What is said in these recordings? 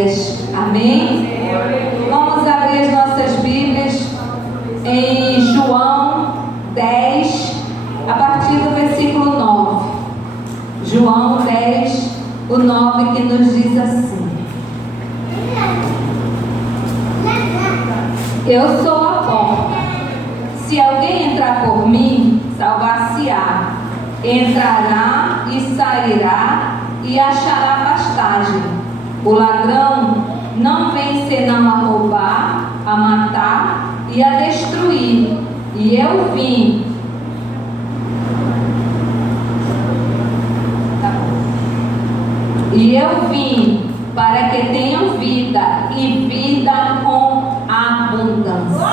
alegrias. Amém? Vamos abrir as nossas Bíblias em João 10, a partir do versículo 9. João 10, o 9, que nos diz assim: Eu sou a porta. Se alguém entrar por mim, salvar-se-á. Entrará e sairá e achará pastagem. O ladrão não vem senão a roubar, a matar e a destruir. E eu vim. E eu vim para que tenham vida e vida com abundância.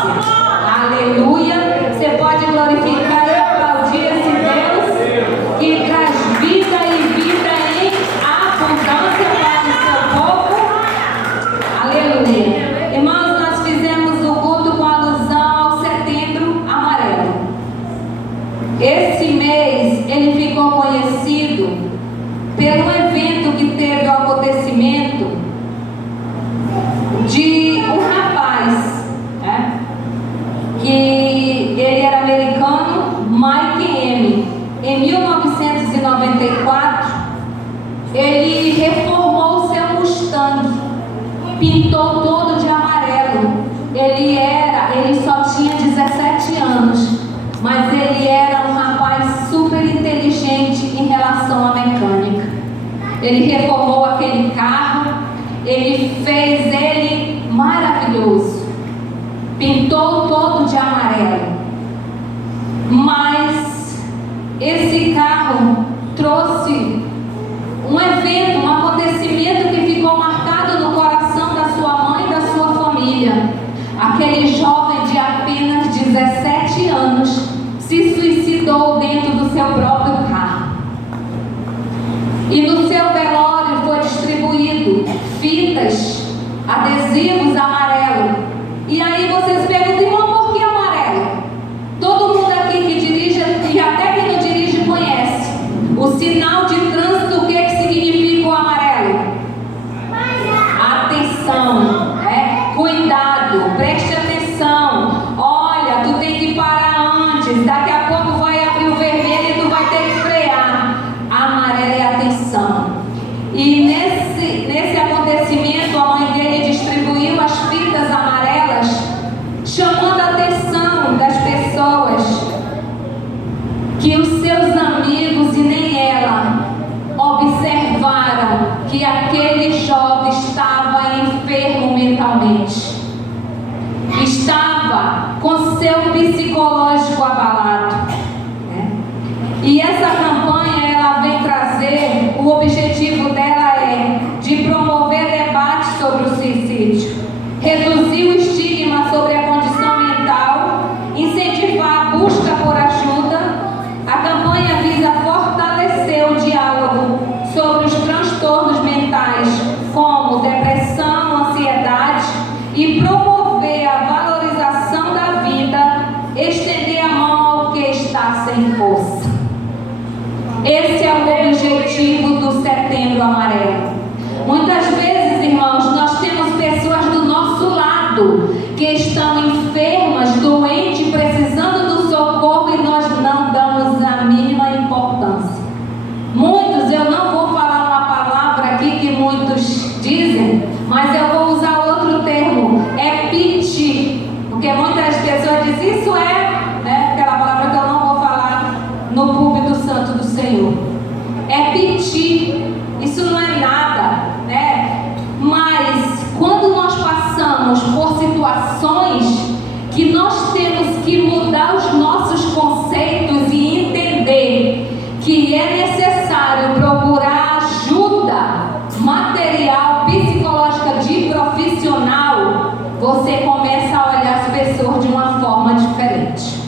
Aleluia! Você pode glorificar e aplaudir esse Deus que traz vida e vida em abundância para o seu povo. Aleluia! Irmãos, nós fizemos o culto com alusão ao Setembro Amarelo. Esse mês ele ficou conhecido pelo evento que teve o acontecimento de um rapaz, né, que ele era americano, Mike M. Em 1994, ele reformou seu Mustang, pintou todo de amarelo. Ele só tinha 17 anos, mas ele era um rapaz super inteligente em relação à mecânica. Ele reformou aquele carro, ele fez ele maravilhoso, pintou todo de amarelo. Mas esse carro trouxe um evento, um acontecimento que ficou marcado no coração da sua mãe e da sua família. Aquele jovem de apenas 17 anos se suicidou dentro do seu próprio carro. E no seu velório foi distribuído fitas, adesivos amarelos. E aí vocês perguntam: irmão, por que amarelo? Todo mundo aqui que dirige, e até quem não dirige, conhece o sinal de trânsito. O que significa o amarelo? Atenção, cuidado, preste atenção. Olha, tu tem que parar antes, daqui a pouco vai abrir o vermelho e tu vai ter que frear. Amarelo é atenção. E nesse acontecimento, a mãe dele distribuiu as fitas amarelas, chamando a atenção das pessoas que os seus amigos e nem ela observaram que aquele jovem estava enfermo mentalmente, estava com seu psicológico abalado, né? E essa campanha, ela vem trazer, o objetivo dela é de promover debate sobre o suicídio, reduzir o estigma sobre a condição mental, incentivar a busca por ajuda. A campanha visa fortalecer o diálogo sobre os transtornos mentais, como depressão, ansiedade, e promover a valorização da vida, estender a mão ao que está sem força. Esse é o objetivo do Setembro Amarelo. Muitas vezes, irmãos, nós temos pessoas do nosso lado que estão enfermas, doentes, precisando do socorro, e nós não damos a mínima importância. Muitos, eu não vou falar uma palavra aqui que muitos dizem, mas eu vou usar outro termo, é piti, porque muitas pessoas dizem, isso aquela palavra que eu não vou falar no púlpito santo do Senhor. É piti, isso não é nada, né? Mas quando nós passamos por situações que nós temos que mudar os nossos conceitos e entender que é necessário procurar ajuda material, psicológica, de profissional, você começa a olhar as pessoas de uma forma diferente.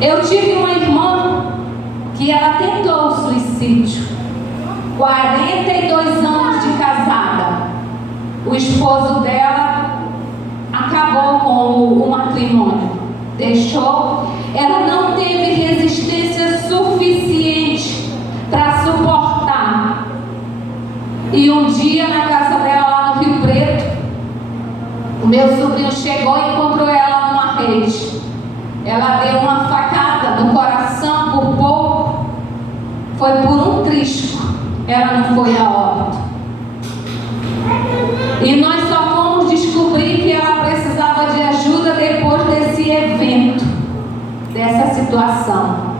Eu tive uma irmã que ela tentou o suicídio, 42 anos de casada. O esposo dela acabou com o matrimônio, deixou. Ela não teve resistência suficiente para suportar E um dia na casa dela lá no Rio Preto, o meu sobrinho chegou e encontrou ela numa rede. Ela deu uma facada no coração por pouco, foi por um trisco, ela não foi a óbito. E nós só fomos descobrir que ela precisava de ajuda depois desse evento, dessa situação.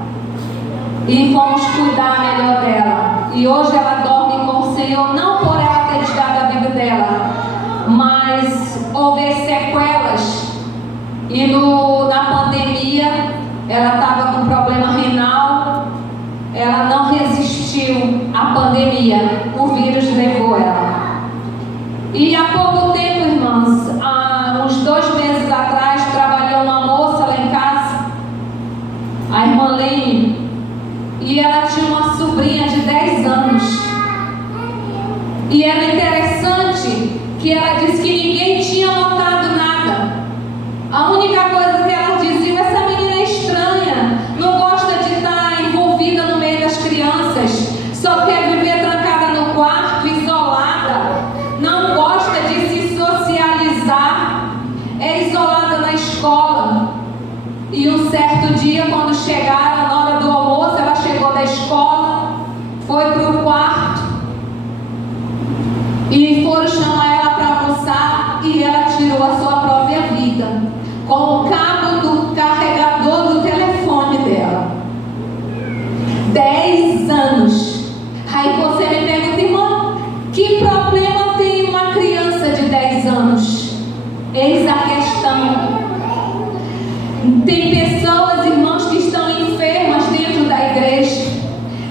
E fomos cuidar melhor dela. E hoje ela dorme com o Senhor, não por ela ter tirado a vida dela, mas houve sequelas. E na pandemia, ela estava com problema renal, ela não resistiu à pandemia, o vírus levou ela. E há pouco tempo, irmãos, há uns 2 meses atrás, trabalhou uma moça lá em casa, a irmã Lene, e ela tinha uma sobrinha de 10 anos. E era interessante que ela disse que ninguém tinha notado nada. A única coisa que ela dizia: essa menina é estranha, não gosta de estar envolvida no meio das crianças, só quer viver trancada no quarto, isolada, não gosta de se socializar, é isolada na escola. E um certo dia, quando chegaram na hora do almoço, ela chegou da escola, foi para o quarto e foram chamar ela para almoçar, e ela tirou a sua própria vida com o cabo do carregador do telefone dela. 10 anos. Aí você me pergunta: irmã, que problema tem uma criança de 10 anos? Eis a questão. Tem pessoas, irmãos, que estão enfermas dentro da igreja.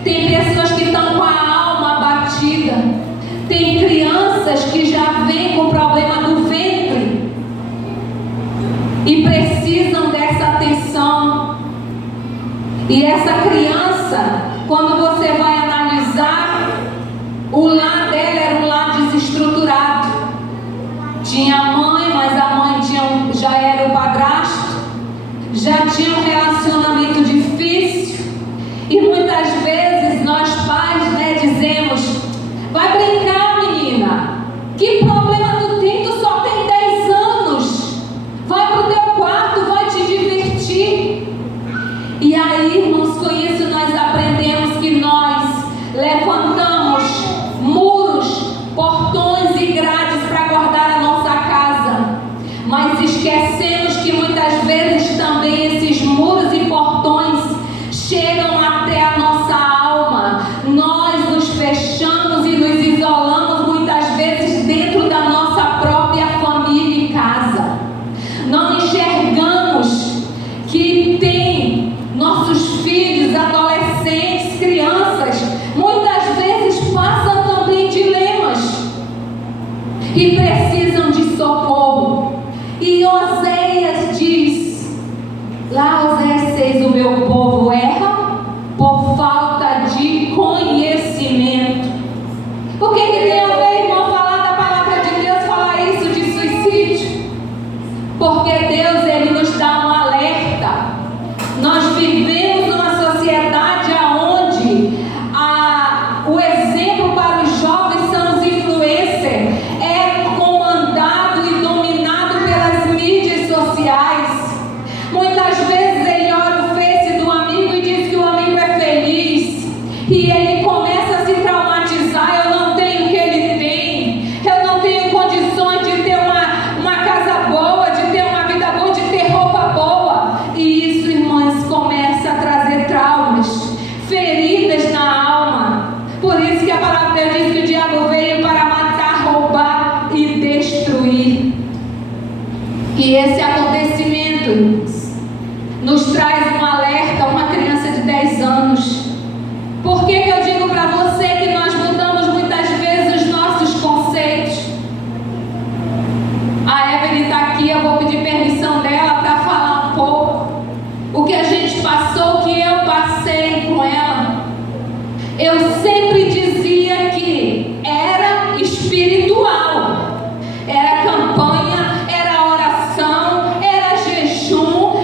Tem pessoas que estão com a alma abatida. Tem crianças que já vêm com problema do ventre e precisam dessa atenção. E essa criança, quando você vai analisar, o lar dela era um lar desestruturado. Tinha a mãe, mas a mãe já era o padrasto, já tinha um relacionamento difícil. E muitas vezes nós pais, dizemos: vai brincar, menina, que problema tu tem? Tu só tem 10 anos, vai pro teu quarto, vai te divertir. E aí, irmãos, com isso nós aprendemos que nós levantamos muros, portões e grades para guardar a nossa casa, mas esquecemos que muitas vezes também esses muros e portões chegam até a nossa alma. Nós nos fechamos e nos isolamos muitas vezes dentro da nossa própria família e casa. Não enxergamos que tem nossos filhos, adolescentes, crianças, muitas vezes passam também dilemas e precisam de socorro. E Oséias diz, lá Oséias 6, o meu povo erra por falta de conhecimento. O que tem a ver, irmão, falar da palavra de Deus, falar isso de suicídio? Porque Deus, Ele nos dá um alerta. Nós vivemos numa sociedade onde o exemplo para os jovens são os influencers. É comandado e dominado pelas mídias sociais. Muitas vezes ele olha o Face do amigo e diz que o amigo é feliz, e ele começa a se traumatizar: eu não tenho o que ele tem, eu não tenho condições de ter uma casa boa, de ter uma vida boa, de ter roupa boa. E isso, irmãs, começa a trazer traumas, feridas na alma. Por isso que a palavra de Deus diz que o diabo veio para matar, roubar e destruir. E esse acontecimento, irmãos, nos traz um alerta. Uma criança de 10 anos. Por que eu digo para você que nós mudamos muitas vezes os nossos conceitos? A Evelyn está aqui, eu vou pedir permissão dela para falar um pouco. O que a gente passou, o que eu passei com ela. Eu sempre dizia que era espiritual. Era campanha, era oração, era jejum,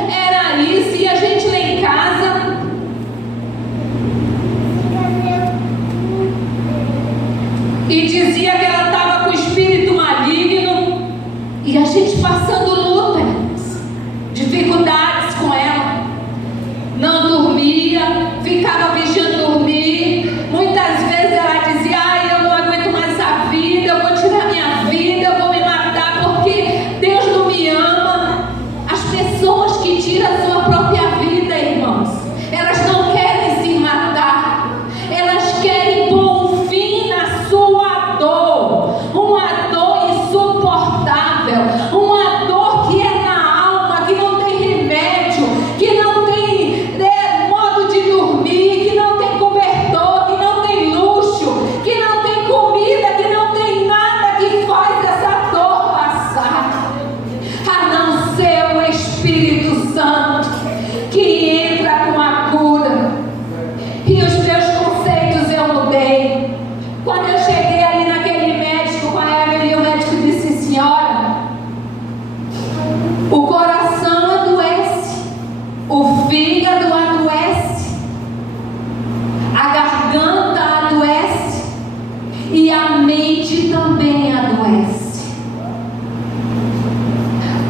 mente também adoece.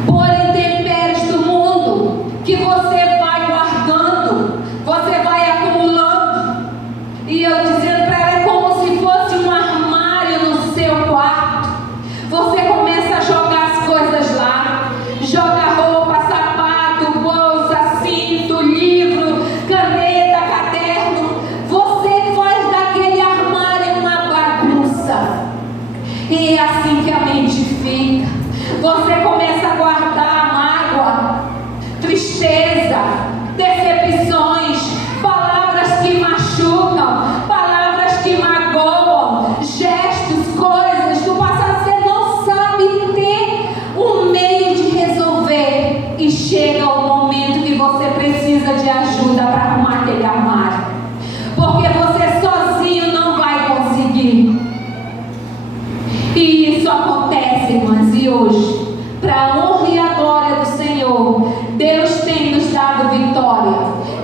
Por intempéries do mundo, que você vai guardando, você vai acumulando. E eu dizendo para ela, é como se fosse um armário no seu quarto. Você começa a jogar as coisas lá, joga roupa, sapato, bolsa, cinto, livro, caneta, caderno. Você faz daquele armário uma bagunça. E é assim que a mente fica. Você começa a guardar mágoa, tristeza, decepções, palavras que machucam, palavras que magoam, gestos, coisas do passado. Você não sabe ter um meio de resolver. E chega o momento que você precisa de ajuda para arrumar aquele armário. Porque você sozinho não vai conseguir. E isso acontece, irmãs, e hoje, para a honra e a glória do Senhor, Deus tem nos dado vitória.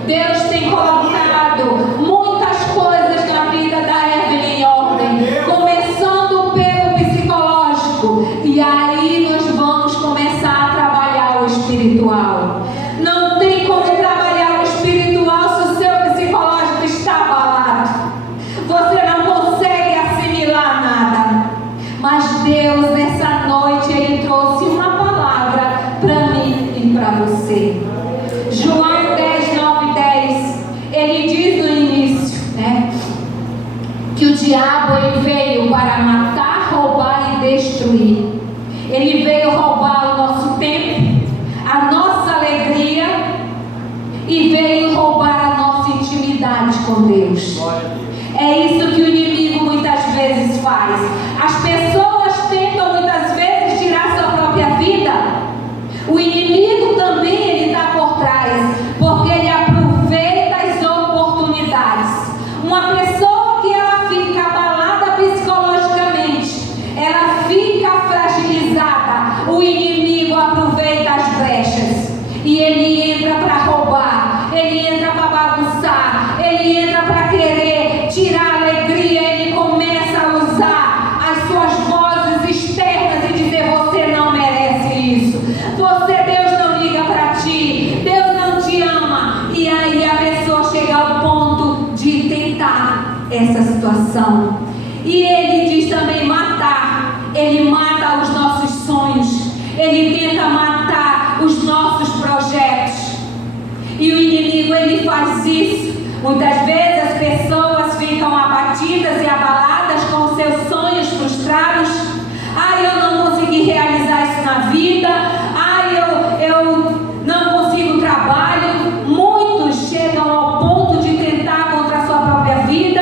Deus tem colocado muitas coisas na vida da Evelyn em ordem, começando pelo psicológico, e aí nós vamos começar a trabalhar o espiritual. Não tem como trabalhar o espiritual se o seu psicológico está abalado. Você não consegue assimilar nada. Mas Deus, nessa noite, Ele trouxe uma palavra para mim e para você. João 10, 9, 10. Ele diz no início, que o diabo ele veio para matar, roubar e destruir. Ele veio roubar o nosso tempo, a nossa alegria, e veio roubar a nossa intimidade com Deus. É isso que o inimigo muitas vezes faz. As pessoas tentam muitas vezes tirar sua própria vida. O inimigo também ele está por trás, porque ele aproveita as oportunidades. Uma pessoa que ela fica abalada psicologicamente, ela fica fragilizada, o inimigo aproveita as brechas e ele entra para roubar, ele entra para bagunçar, ele entra para querer tirar a alegria. Ele começa a usar as suas vozes externas e dizer: você não merece isso, Deus não liga para ti, Deus não te ama. E aí a pessoa chega ao ponto de tentar essa situação. E ele diz também matar. Ele mata os nossos sonhos, ele tenta matar os nossos projetos. E o inimigo ele faz isso. Muitas vezes as pessoas ficam abatidas e abaladas com seus sonhos frustrados. Eu não consegui realizar isso na vida. Eu não consigo trabalho. Muitos chegam ao ponto de tentar contra a sua própria vida,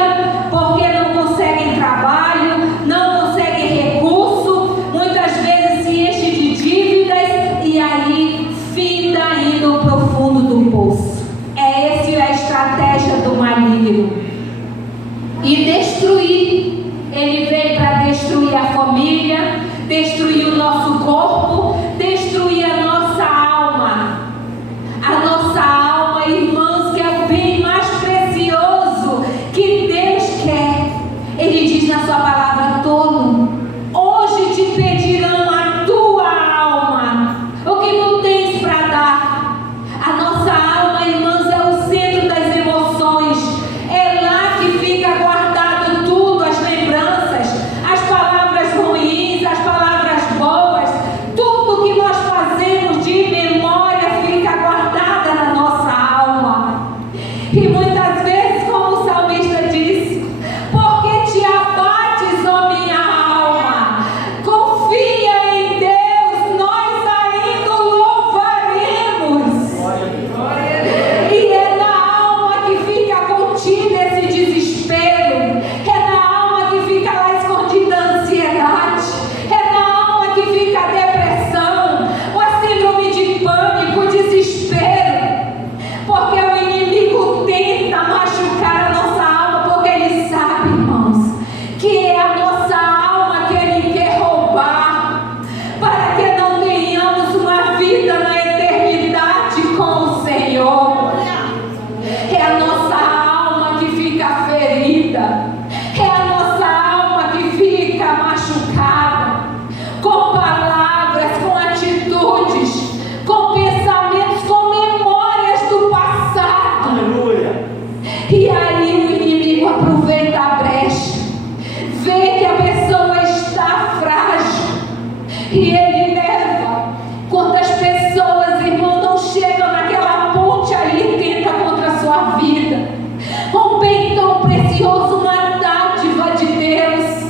porque não conseguem trabalho, não conseguem recurso, muitas vezes se enche de dívidas e aí finda indo para o fundo do poço. Essa é a estratégia do maligno. E destruir. Ele veio para destruir a família, destruir o nosso corpo, destruir a nossa alma. A nossa alma, irmãos, que é o bem mais precioso que Deus quer. Ele diz na sua palavra: tolo, hoje te pedirão a tua alma, o que tu tens para dar. A nossa alma, irmãos, é o centro das emoções. É lá que fica guardado tudo, as lembranças, as palavras ruins, as palavras machucada, com palavras, com atitudes, com pensamentos, com memórias do passado. Aleluia. E aí o inimigo aproveita a brecha, vê que a pessoa está frágil e ele leva. Quantas pessoas, irmão, não chegam naquela ponte ali e tenta contra a sua vida? Um bem tão precioso, uma dádiva de Deus,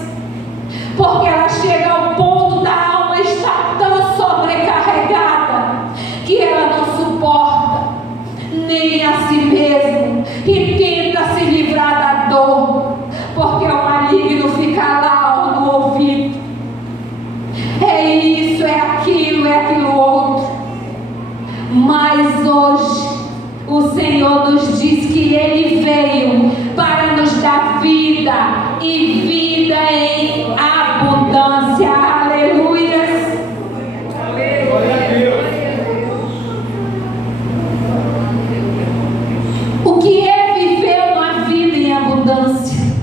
porque ela chega ao ponto da alma estar tão sobrecarregada que ela não suporta nem a si mesmo e tenta se livrar da dor, porque o maligno fica lá no ouvido. É isso, é aquilo outro. Mas hoje o Senhor nos diz que Ele veio para nos dar vida e vida em abundância. Aleluias. Glória a Deus. O que é viver uma vida em abundância?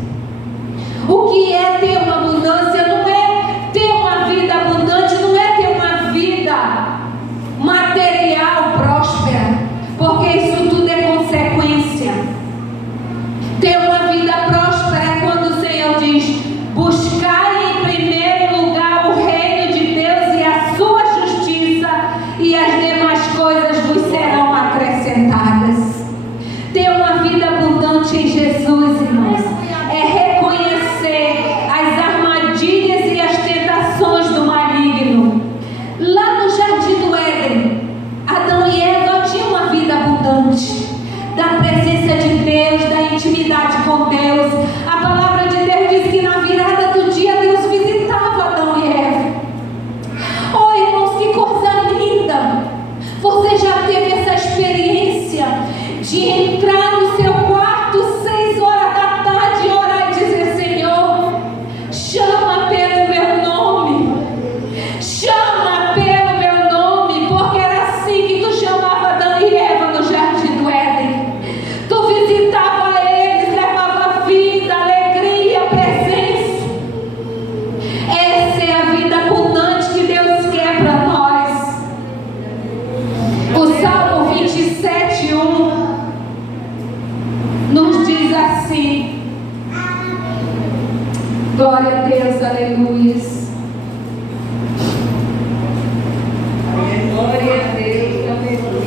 O que é ter uma abundância? Não é ter uma vida abundante, não é ter uma vida material próspera, porque isso tudo é consequência. Ter uma vida próspera é quando o Senhor diz: buscai em primeiro lugar o reino de Deus e a sua justiça, e as demais coisas vos serão acrescentadas. Ter uma vida abundante em Jesus, irmãos, é reconhecer as armadilhas e as tentações do maligno. Lá no Jardim do Éden, Adão e Eva tinham uma vida abundante, da presença de Deus, da intimidade com Deus. A palavra de Deus diz que na virada do dia Deus visitava Adão e Eva. Oh, irmãos, que coisa linda! Você já teve essa experiência de entrar no seu quarto 6 horas da tarde e orar e dizer: Senhor, chama pelo meu nome, chama pelo meu nome, porque era assim que tu chamava Adão e Eva no Jardim do Éden. Tu visitava eles, levava vida, alegria, presença. Essa é a vida abundante que Deus quer para nós. O Salmo 27:1 nos diz assim, glória a Deus, aleluias. Glória a Deus, aleluia.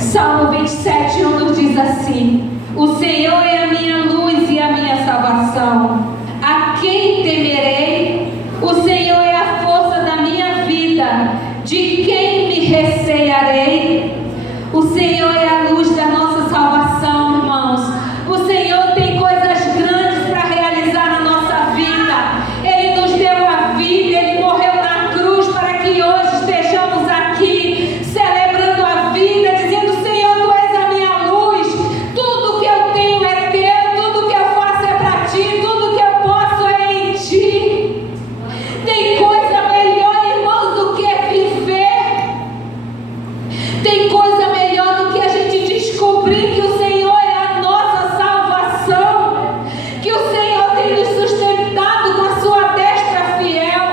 Salmo 27:1 nos diz assim: o Senhor é a minha luz e a minha salvação. A quem temerei? O Senhor é a força da minha vida. De quem me recearei? O Senhor é a luz da nossa salvação, irmãos. O Senhor tem coisas grandes para realizar na nossa vida. Ele nos deu a vida, Ele morreu na cruz para que hoje estejamos aqui celebrando a vida, dizendo: Senhor, Tu és a minha luz. Tudo que eu tenho é Teu, tudo que eu faço é para Ti, tudo que eu posso é em Ti. Tem coisa melhor, irmãos, do que viver. Tem coisa melhor do que a gente descobrir que o Senhor é a nossa salvação, que o Senhor tem nos sustentado com a sua destra fiel.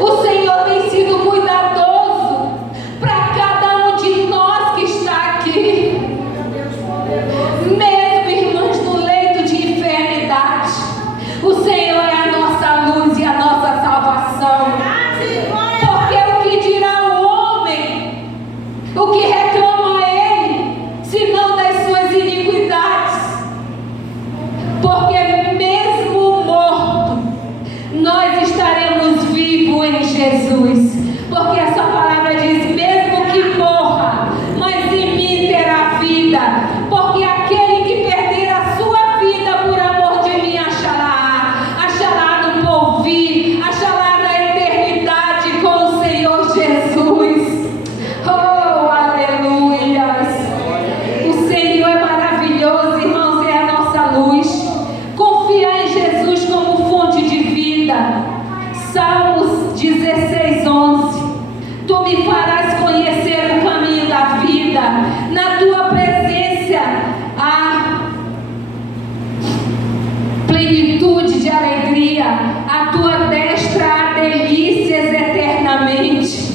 O Senhor tem sido cuidadoso para cada um de nós que está aqui. Mesmo, irmãos, no leito de enfermidade, o Senhor é a nossa luz e a nossa salvação. Porque o que dirá o homem? O que reclama Ele, senão das suas iniquidades? Porque mesmo morto, nós estaremos vivos em Jesus. Porque essa palavra diz: mesmo que morra, mas em mim terá vida. Porque aquele que perder a sua vida por amor de mim achará no porvir, achará na eternidade com o Senhor Jesus. Oh, aleluias! O Senhor é maravilhoso, irmãos, é a nossa luz. Confiar em Jesus como fonte de vida. Salmos 16:11. Tu me farás conhecer o caminho da vida. Na tua presença há dia, a tua destra há delícias eternamente.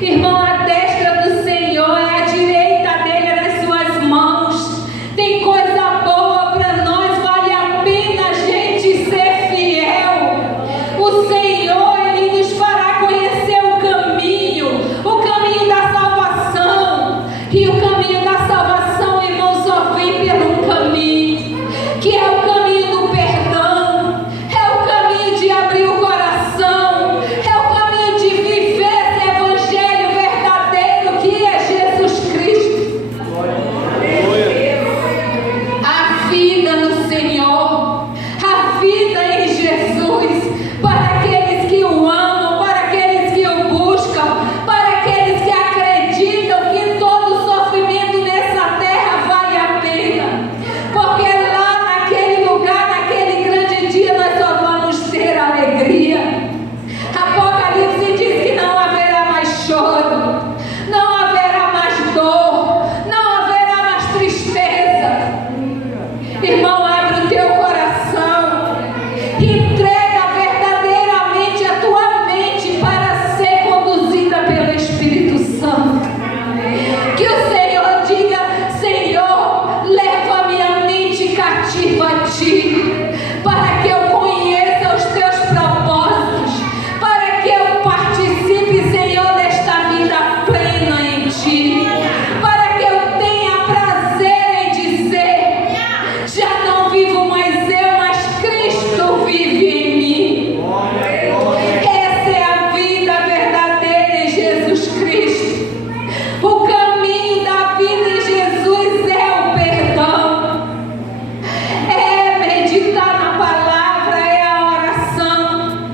Irmão, a destra do Senhor é a direita dele nas suas mãos. Tem coisa boa para nós, vale a pena a gente ser fiel. O Senhor, Ele nos fará conhecer o caminho da salvação. E o caminho da salvação, irmão, só vem pelo caminho, que é o caminho do perdão, é o caminho de abrir o coração, é o caminho de viver esse evangelho verdadeiro que é Jesus Cristo. A vida no Senhor, a vida em Jesus, para aqueles que o amam, para aqueles que o buscam, para aqueles que acreditam que todo sofrimento nessa terra vale a pena, porque lá naquele lugar, naquele grande dia, nós só vamos ter alegria. Apocalipse diz que não haverá mais choro, não haverá mais dor, não haverá mais tristeza. Irmão, abre o teu coração, entrega verdadeiramente a tua mente para ser conduzida pelo Espírito Santo. Que o Senhor diga: Senhor, leva minha mente cativa a ti, para que eu conheça os teus propósitos, para que eu participe, Senhor, desta vida plena em ti, para que eu tenha prazer em dizer: já não vivo mais eu, mas Cristo vive em mim. Essa é a vida verdadeira em Jesus Cristo. O caminho da vida em Jesus é o perdão, é meditar na palavra, é a oração.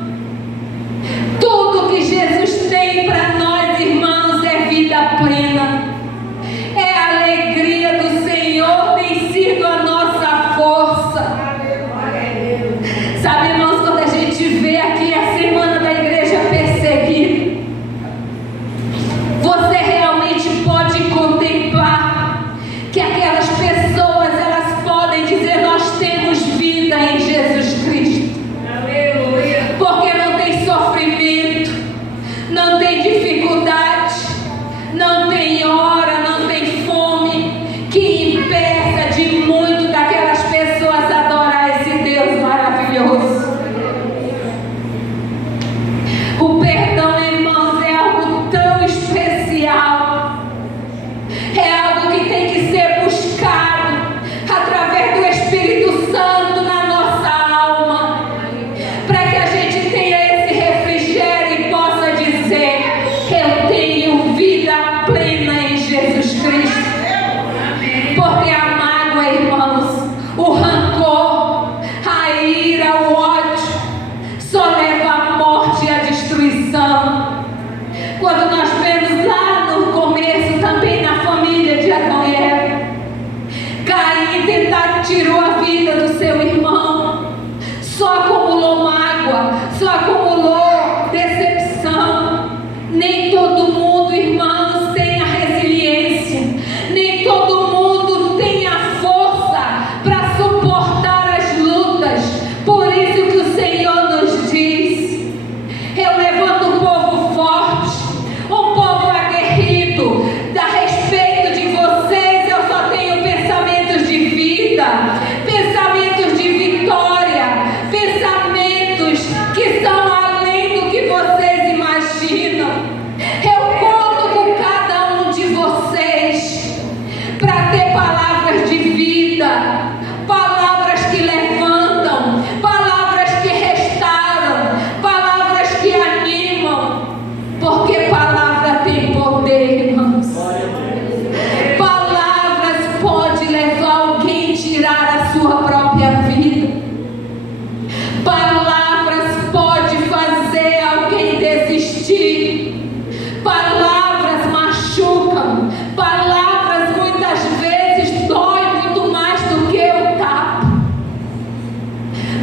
Tudo que Jesus tem para nós, irmãos, é vida plena, é a alegria do Senhor, tem sido a nossa força. Sabe, irmãos, quando a gente vê aqui a semana da igreja perseguida, você realmente pode contemplar que aquelas pessoas, elas podem dizer: nós temos vida em Jesus Cristo. Porque não tem sofrimento, não tem dificuldade, não tem hora, não tem fome que impeça de muito daquelas pessoas adorar esse Deus maravilhoso. O perdão, irmãos, é algo tão especial, é algo que tem que ser buscado através do Espírito Santo na nossa alma, para que a gente tenha esse refrigério e possa dizer: eu tenho vida plena em Jesus Cristo. Porque a mágoa, irmãos, o rancor, a ira, o ódio, só leva à morte e à destruição. Quando nós vemos lá no começo, também na família de Adão e Eva, Caim tirou a vida do seu irmão, só acumulou mágoa, só acumulou decepção. Nem todo mundo, irmãos, tem a resiliência, nem todo mundo tem a força para suportar as lutas. Por isso que o Senhor nos diz: eu levanto um povo forte, um povo aguerrido. A respeito de vocês, eu só tenho pensamentos de vida, pensamentos de vitória, pensamentos que são além do que vocês imaginam. Eu conto com cada um de vocês para ter palavras de vida, palavras que levantam, palavras que restauram, palavras que animam, porque palavra tem poder, irmãos. Palavras pode levar alguém a tirar a sua própria vida. Palavras pode fazer alguém desistir. Palavras machucam. Palavras muitas vezes doem muito mais do que o tapa.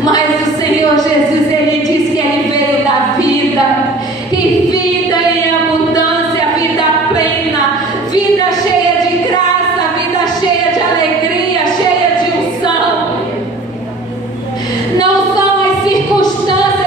Mas o Senhor Jesus, Ele diz que Ele veio dar vida, e vida em abundância, vida plena, vida cheia de graça, vida cheia de alegria, cheia de unção. Não são as circunstâncias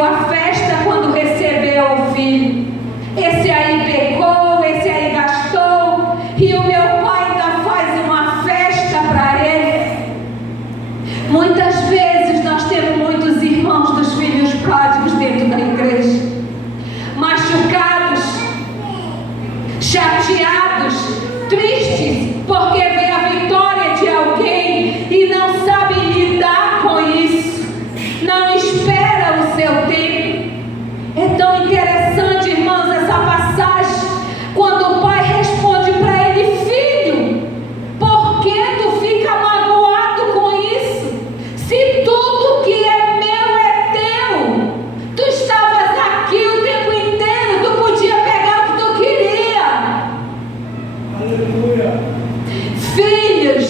viu a festa quando recebeu o filho. Esse aí pecou, esse aí gastou, e o meu pai ainda faz uma festa para ele. Muitas vezes nós temos muitos irmãos dos filhos pródigos dentro da igreja, machucados, chateados, tristes, porque vê a vitória de alguém e não sabe lidar com isso, não espera o seu tempo. É tão interessante, irmãos, essa passagem, quando o pai responde para ele: filho, por que tu fica magoado com isso? Se tudo que é meu é teu, tu estavas aqui o tempo inteiro, tu podia pegar o que tu queria. Aleluia. Filhos,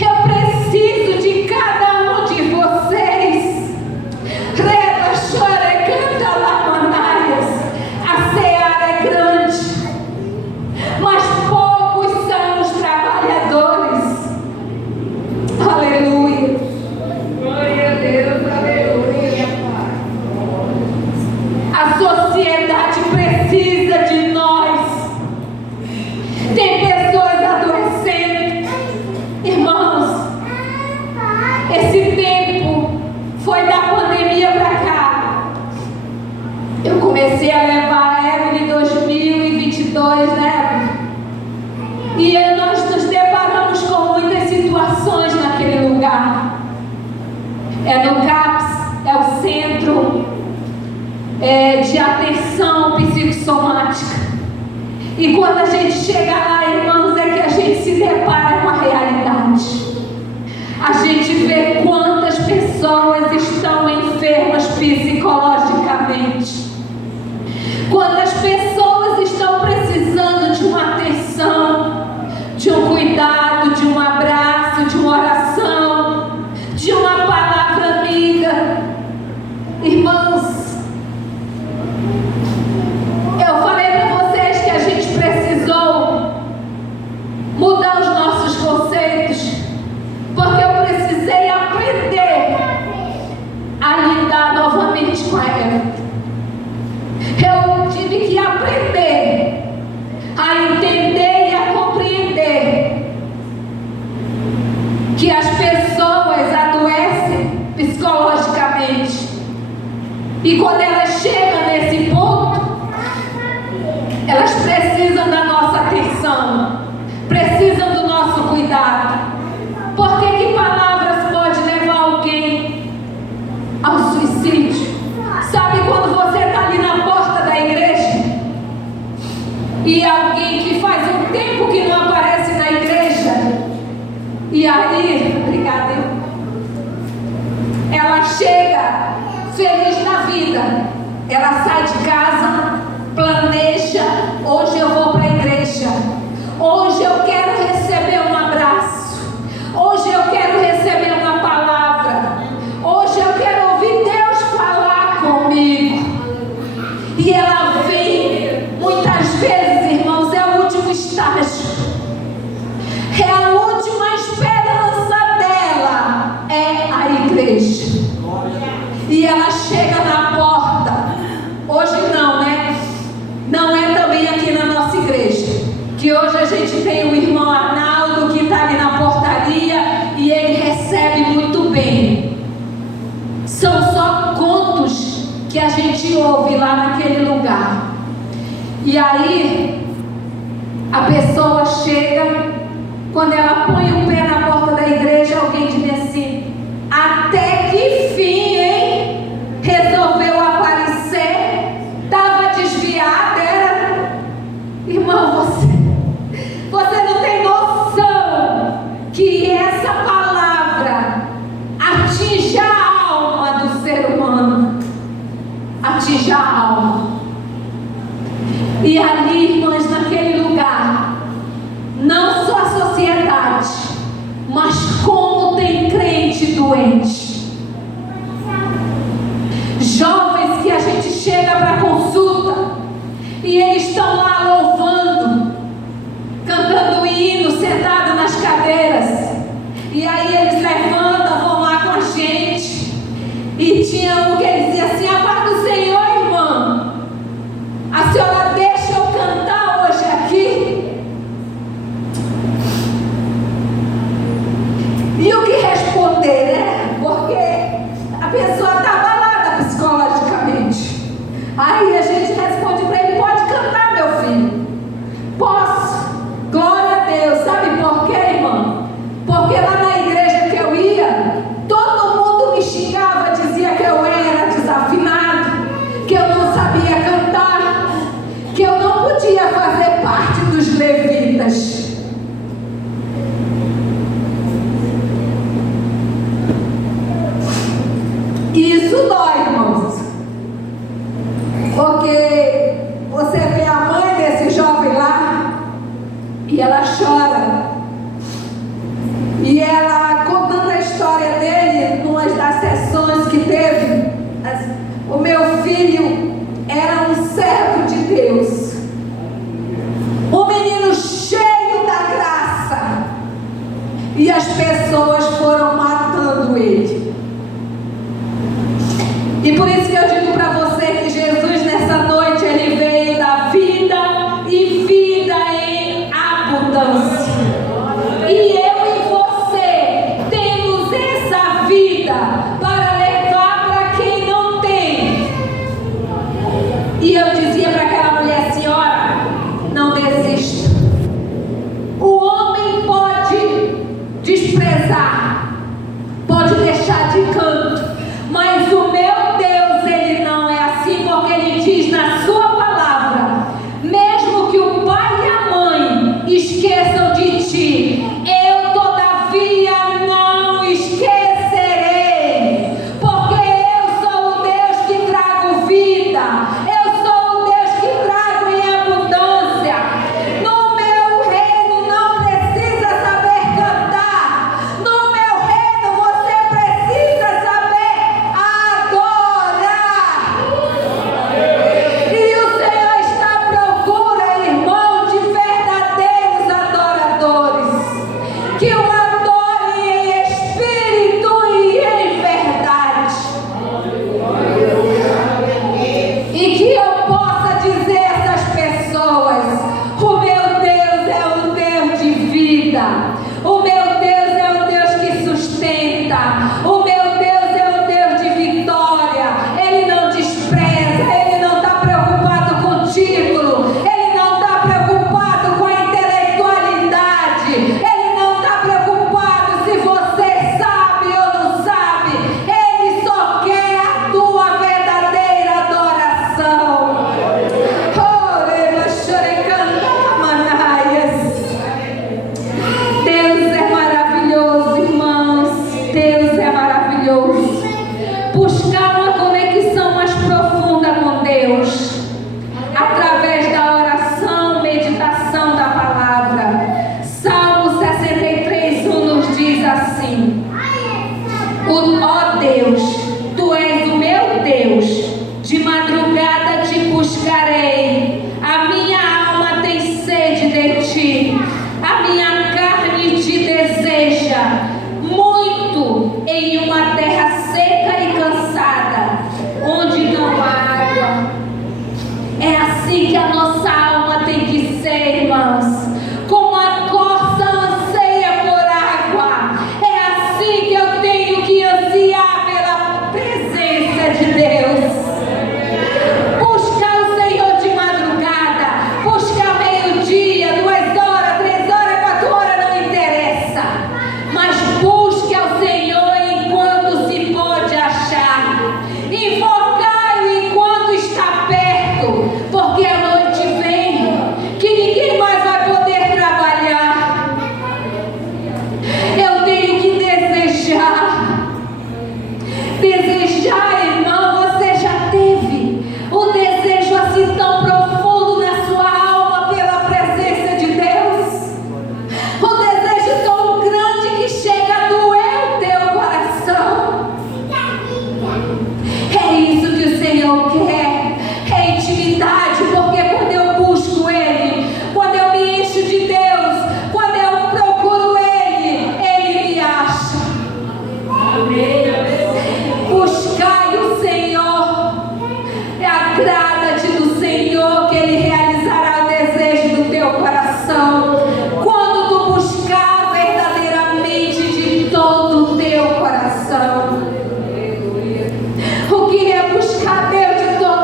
eu preciso de cada um de vocês. Reba, chora e canta lamanaias. A seara é grande, mas poucos são os trabalhadores. Aleluia. Glória a Deus, aleluia. A sociedade precisa de nós. Tem pessoas adoecendo. Irmãos, esse tempo foi da pandemia para cá. Eu comecei a levar a Evelyn em 2022, né? E nós nos deparamos com muitas situações naquele lugar. É no CAPS, é o Centro de Atenção Psicossomática. E quando a gente chega lá, irmãos, é que a gente se depara com a realidade. A gente vê quantas pessoas estão enfermas psicologicamente. Quantas pessoas estão precisando de uma atenção, de um cuidado, de um abraço, de uma oração, de uma palavra amiga. Irmãos, eu falei para vocês que a gente precisou mudar os nossos conceitos, porque eu precisei aprender a lidar novamente com ela. Eu tive que aprender a entender e a compreender que as pessoas adoecem psicologicamente, e quando elas chegam nesse ponto, elas precisam da nossa atenção, precisam do nosso cuidado. Porque que palavras pode levar alguém ao suicídio? Sabe quando você está ali na porta da igreja e alguém que faz um tempo que não aparece na igreja, e aí, obrigada, ela chega feliz na vida, ela sai de casa, planeja: hoje eu vou para a igreja, hoje eu quero receber um abraço, hoje eu quero receber uma palavra, hoje eu quero ouvir Deus falar comigo. E ela vem, muitas vezes, irmãos, é o último estágio, é a última esperança dela, é a igreja. E ela chega na porta. Hoje não, né? Não é também aqui na nossa igreja, que hoje a gente tem o irmão Arnaldo, que está ali na portaria, e ele recebe muito bem. São só contos que a gente ouve lá naquele lugar. E aí a pessoa chega, quando ela põe o pé na porta da igreja, alguém diz assim: até que fim, hein? Resolveu aparecer, estava desviada, era. Irmão, você não tem noção que essa palavra atinge a alma do ser humano, atinge a alma. E ali, irmãs, naquele lugar, não só a sociedade, mas como tem crente doente, jovens que a gente chega para consulta e eles estão lá louvando, cantando hino, sentado nas cadeiras, e aí eles levantam, vão lá com a gente, e tinha um que dizia assim: a paz do Senhor. Aí a gente responde para ele: pode cantar, meu filho. Posso. Glória a Deus. Sabe por quê, irmã? Porque lá na igreja que eu ia, todo mundo me xingava, dizia que eu era desafinado, que eu não sabia cantar, que eu não podia fazer parte dos levitas. Isso dói, irmãos, porque você vê a mãe desse jovem lá e ela chora, e ela contando a história dele, numa das sessões que teve, o meu filho era um servo de Deus, um menino cheio da graça, e as pessoas foram matando ele. E por isso que eu digo para você que Jesus nessa noite, ele veio dar vida e vida em abundância. E eu e você temos essa vida para levar para quem não tem. E eu dizia para aquela mulher: senhora, não desista. O homem pode desprezar, pode deixar de canto, mas o meu Deus, ele não é assim, porque ele diz na sua palavra: mesmo que o pai e a mãe esqueçam de ti, eu todavia não esquecerei, porque eu sou o Deus que trago vida, eu sou o Deus que trago em abundância. No meu reino não precisa saber cantar, no meu reino você precisa saber adorar. E o Senhor está à procura, irmão, de verdadeiros adoradores, que o adorem em espírito e em verdade, e que eu possa dizer a essas pessoas: o meu Deus é um Deus de vida, o meu Deus é um Deus que sustenta, o meu Deus é um Deus de vitória. Ele não despreza, ele não está preocupado com o título, ele não está preocupado com a intelectualidade, ele não está preocupado se você sabe ou não sabe, ele só quer a tua verdadeira adoração. Deus é maravilhoso, irmãos. Deus é maravilhoso. Buscar uma conexão mais profunda com Deus através da oração, meditação da palavra. Salmo 63:1 nos diz assim: ó Deus, tu és o meu Deus, de madrugada te buscarei, a minha alma tem sede de ti, a minha carne te deseja muito em uma terra seca e cansada, onde não há água. É assim que a nossa alma tem que ser, irmãos, como a corça anseia por água. É assim que eu tenho que ansiar pela presença de Deus. Buscar o Senhor de madrugada, buscar meio-dia, 2 horas, 3 horas, 4 horas, não interessa, mas busque ao Senhor enquanto se pode achar, invocai-o enquanto está perto, porque a noite vem que ninguém mais vai poder trabalhar. Eu tenho que desejar, irmão. Você já teve um desejo assim tão profundo na sua alma pela presença de Deus? Um desejo tão grande que chega a doer o teu coração? É isso que o Senhor quer, é intimidade, porque quando eu busco Ele, quando eu me encho de Deus, quando eu procuro Ele, Ele me acha. Buscai o Senhor, agrada-te do Senhor, que Ele realizará o desejo do teu coração, quando tu buscar verdadeiramente de todo o teu coração. O que é buscar Deus de todo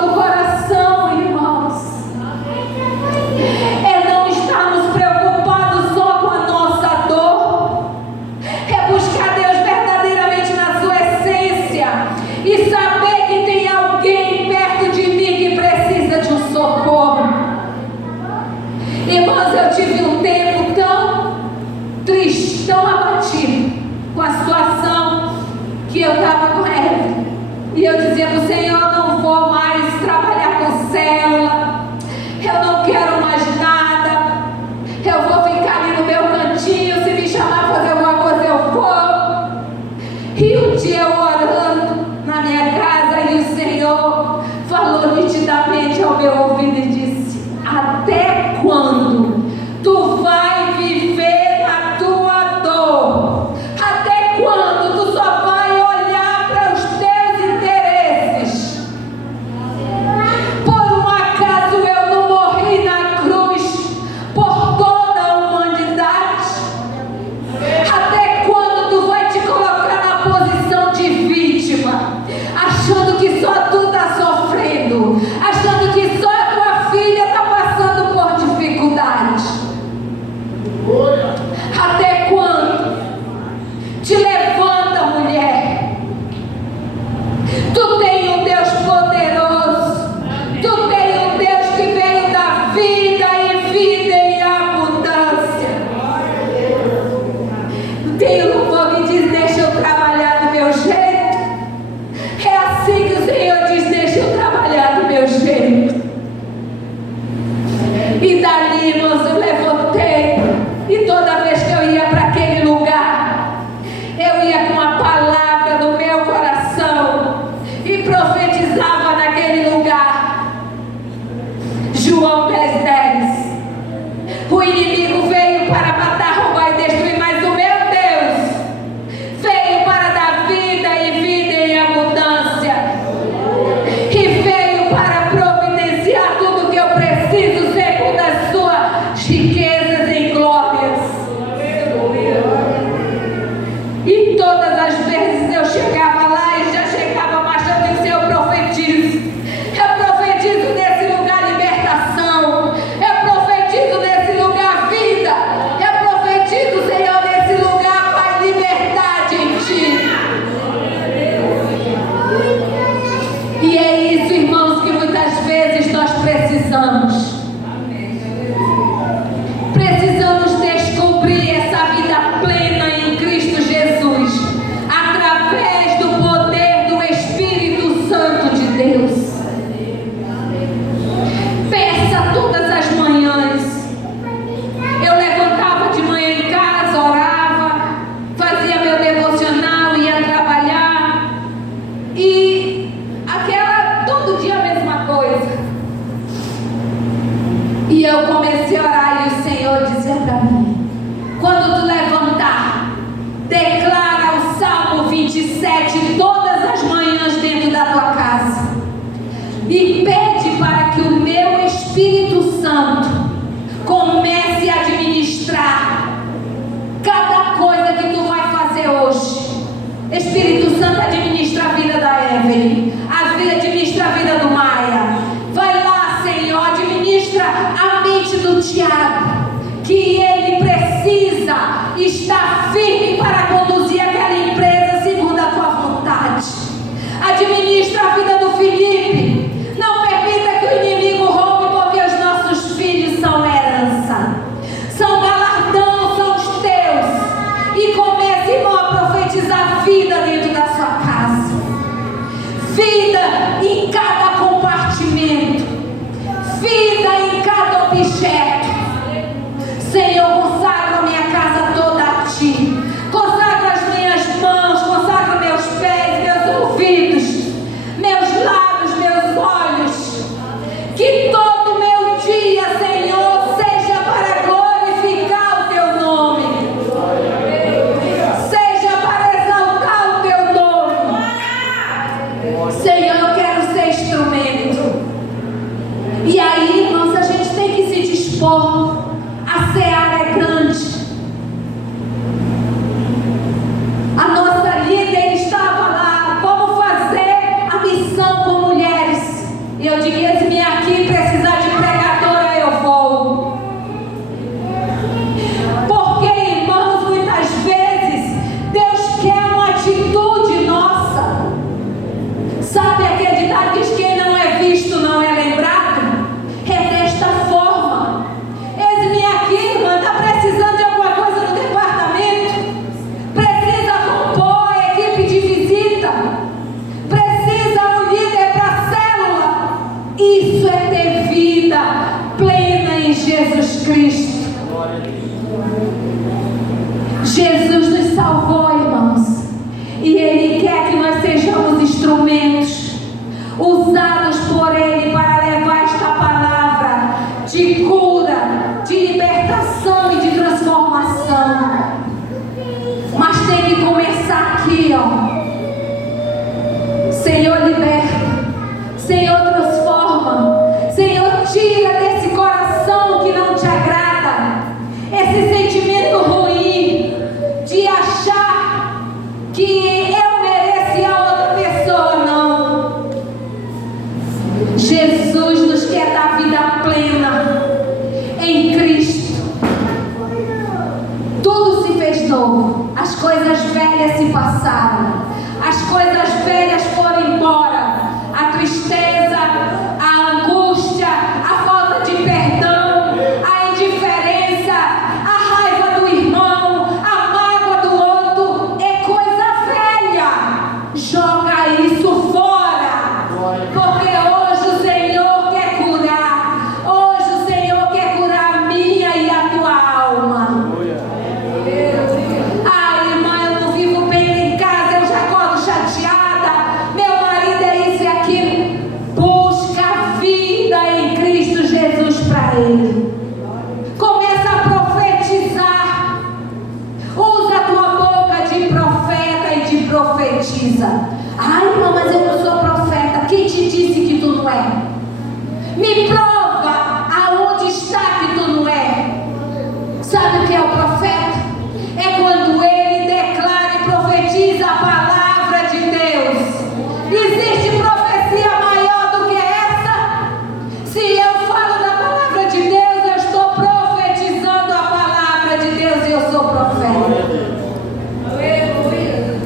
profetizava naquele lugar. João 10:10. O inimigo veio para matar, roubar e destruir, mas o meu Deus veio para dar vida e vida em abundância. E veio para providenciar tudo que eu preciso segundo as suas riquezas em glórias. E todas as vezes eu chegava lá e já chegava marchando em seu profetizo. Eu profetizo nesse lugar libertação. Eu profetizo nesse lugar vida. Eu profetizo, Senhor, nesse lugar, Pai, liberdade em Ti. E é isso, irmãos, que muitas vezes nós precisamos. Precisamos descobrir essa vida plena em Cristo Jesus, através do poder do Espírito Santo de Deus. Peça todas as manhãs. Eu levantava de manhã em casa, orava, fazia meu devocional, ia trabalhar. E todo dia a mesma coisa. E eu comecei a orar e o Senhor dizia para mim: quando tu levantar, declara o Salmo 27 todas as manhãs dentro da tua casa. E pede para que o meu Espírito Santo comece a administrar cada coisa que tu vai fazer hoje. Espírito Santo, administra a vida da Evelyn, administra a vida do Maia. Vai lá, Senhor, administra a mente do Tiago, que ele precisa estar firme para conduzir aquela empresa segundo a tua vontade. Administra a vida do Felipe. Não permita que o inimigo roube, porque os nossos filhos são herança, são galardão, são os teus. E comece, irmão, a profetizar vida dentro da sua casa. Vida em cada compartimento, vida em cada objeto. Senhor, consagra a minha casa toda a Ti. Consagra as minhas mãos, consagra meus pés, meus ouvidos, meus lábios, meus olhos. Que todo meu dia, Senhor, seja para glorificar o Teu nome, seja para exaltar o Teu nome. Senhor, eu quero ser instrumento. E aí, irmãos, a gente tem que se dispor. A seara é grande. A nossa líder estava lá: vamos fazer a missão com mulheres. E eu diria: se minha aqui precisar de pregadora, eu vou. Porque, irmãos, muitas vezes Deus quer uma atitude nossa. Sabe aquele ditado que diz: quem não é visto não é lembrado? É desta forma. Eis-me aqui, irmã, está precisando de alguma coisa no departamento? Precisa compor a equipe de visita? Precisa um líder para a célula? Isso é ter vida plena em Jesus Cristo. Jesus nos salvou, irmãos, e Ele quer que nós sejamos instrumentos usados por Ele para levar esta palavra de cura, de libertação e de transformação. Mas tem que começar aqui, ó. Senhor, liberta. Senhor, transforma. Senhor, tira desse coração que não te agrada esse sentimento ruim de achar que eu mereço e a outra pessoa não. Jesus nos quer dar vida plena em Cristo. Tudo se fez novo. As coisas velhas se passaram. As coisas velhas foram embora. A tristeza, a angústia, a falta de perdão, a indiferença, a raiva do irmão, a mágoa do outro é coisa velha. Joga isso fora. Porque hoje o Senhor quer curar. Hoje o Senhor quer curar a minha e a tua alma. Ai, irmã, eu não vivo bem em casa, eu já acordo chateada. Meu marido é isso e aquilo. Me prova aonde está que tu não é. Sabe o que é o profeta? É quando ele declara e profetiza a palavra de Deus. Existe profecia maior do que essa? Se eu falo da palavra de Deus, eu estou profetizando a palavra de Deus e eu sou profeta.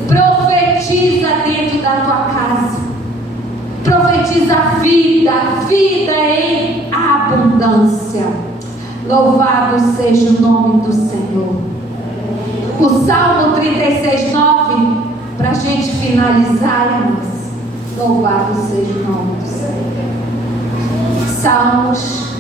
Profetiza dentro da tua casa. Profetiza vida, vida em abundância. Louvado seja o nome do Senhor. O Salmo 36:9, para a gente finalizar, irmãos. Louvado seja o nome do Senhor. Salmos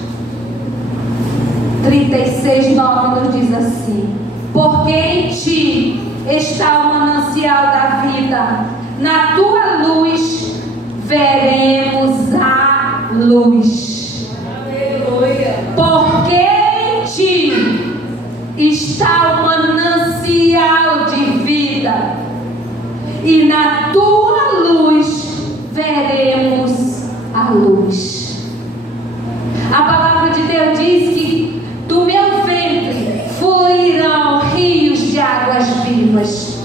36:9 nos diz assim: porque em ti está o manancial da vida, na tua luz veremos a luz. Aleluia. Porque em ti está o manancial de vida, e na tua luz veremos a luz. A palavra de Deus diz que do meu ventre fluirão rios de águas vivas.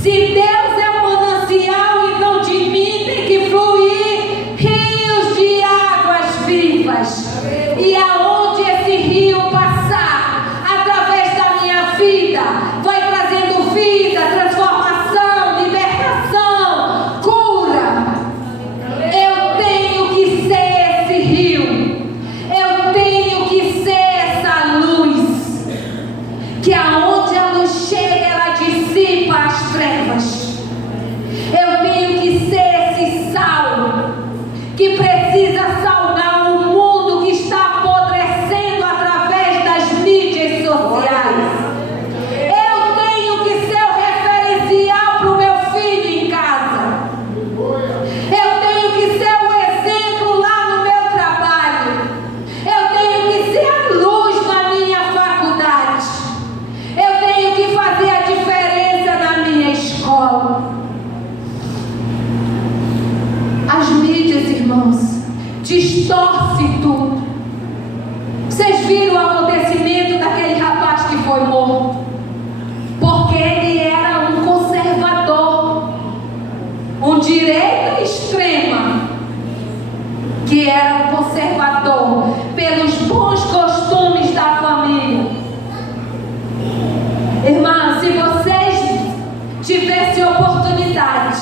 Se Deus é o manancial, então de mim tem que fluir rios de águas vivas. E aonde esse rio passar, através da minha vida, vai trazendo vida, transformação, libertação, cura. Eu tenho que ser esse rio. Eu tenho que ser essa luz. Que aonde a luz chega, ela dissipa as trevas. Eu tenho que ser esse sal que precisa salgar o mundo que está apodrecendo através das mídias sociais. Eu tenho que ser o referencial para o meu filho em casa. Eu tenho que ser o exemplo lá no meu trabalho. Eu tenho que ser a luz na minha faculdade. Eu tenho que fazer a diferença na minha escola. As mídias, irmãos, distorce tudo. Vocês viram o acontecimento daquele rapaz que foi morto? Porque ele era um conservador, um direita extrema, que era um conservador pelos bons costumes da família. Irmã, se vocês tivessem oportunidade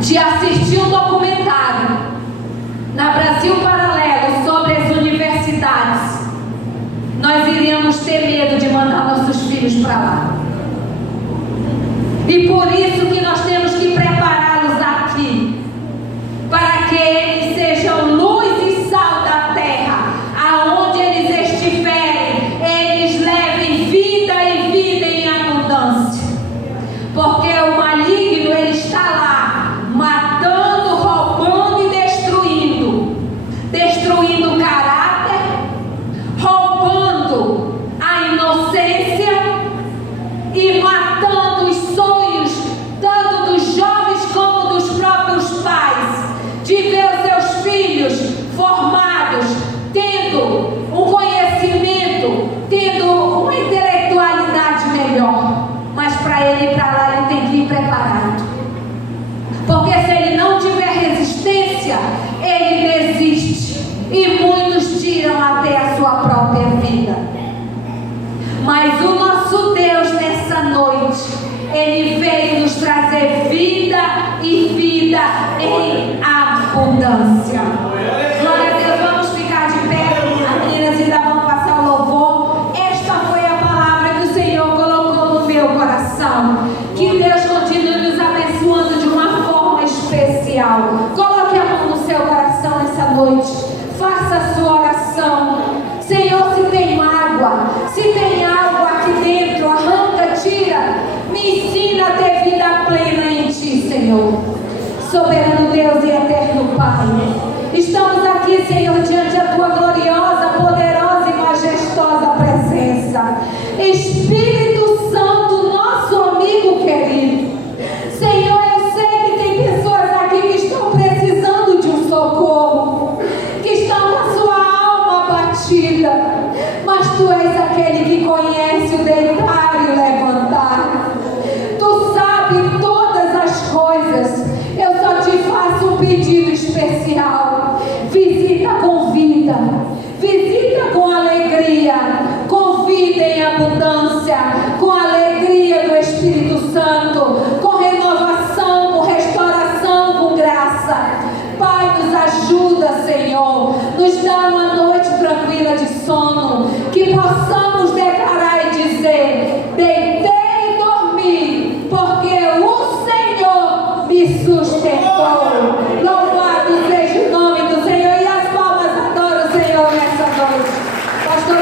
de assistir um documentário na Brasil Paralelo sobre as universidades, nós iríamos ter medo de mandar nossos filhos para lá. E por isso que nós temos que prepará-los aqui, para que eles sejam luz e sal da terra. Aonde eles estiverem, eles levem vida e vida em abundância. Porque o maligno, ele está lá, matando, roubando e destruindo. Destruindo o caráter, roubando a inocência e matando os sonhos, tanto dos jovens como dos próprios pais, de ver os seus filhos formados, tendo um conhecimento, tendo uma intelectualidade melhor. Mas para ele ir para lá, ele tem que ir preparado. Porque se ele não tiver resistência, ele desiste. E muitos tiram até a sua própria vida. Mas o nosso Deus, nessa noite, Ele veio nos trazer vida e vida em abundância. Glória a Deus, vamos ficar de pé. As meninas ainda vão passar o louvor. Esta foi a palavra que o Senhor colocou no meu coração. Que Deus continue nos abençoando de uma forma especial. Coloque a mão no seu coração essa noite. Faça a sua oração. Senhor, se tem água, se tem água aqui dentro, arranca, tira. Me ensina a ter vida plena em Ti, Senhor. Soberano Deus e eterno Pai, estamos aqui, Senhor, diante da Tua gloriosa, poderosa e majestosa presença. Espírito Santo, nosso amigo querido. Senhor, eu sei que tem pessoas aqui que estão presentes nos dá uma noite tranquila de sono, que possamos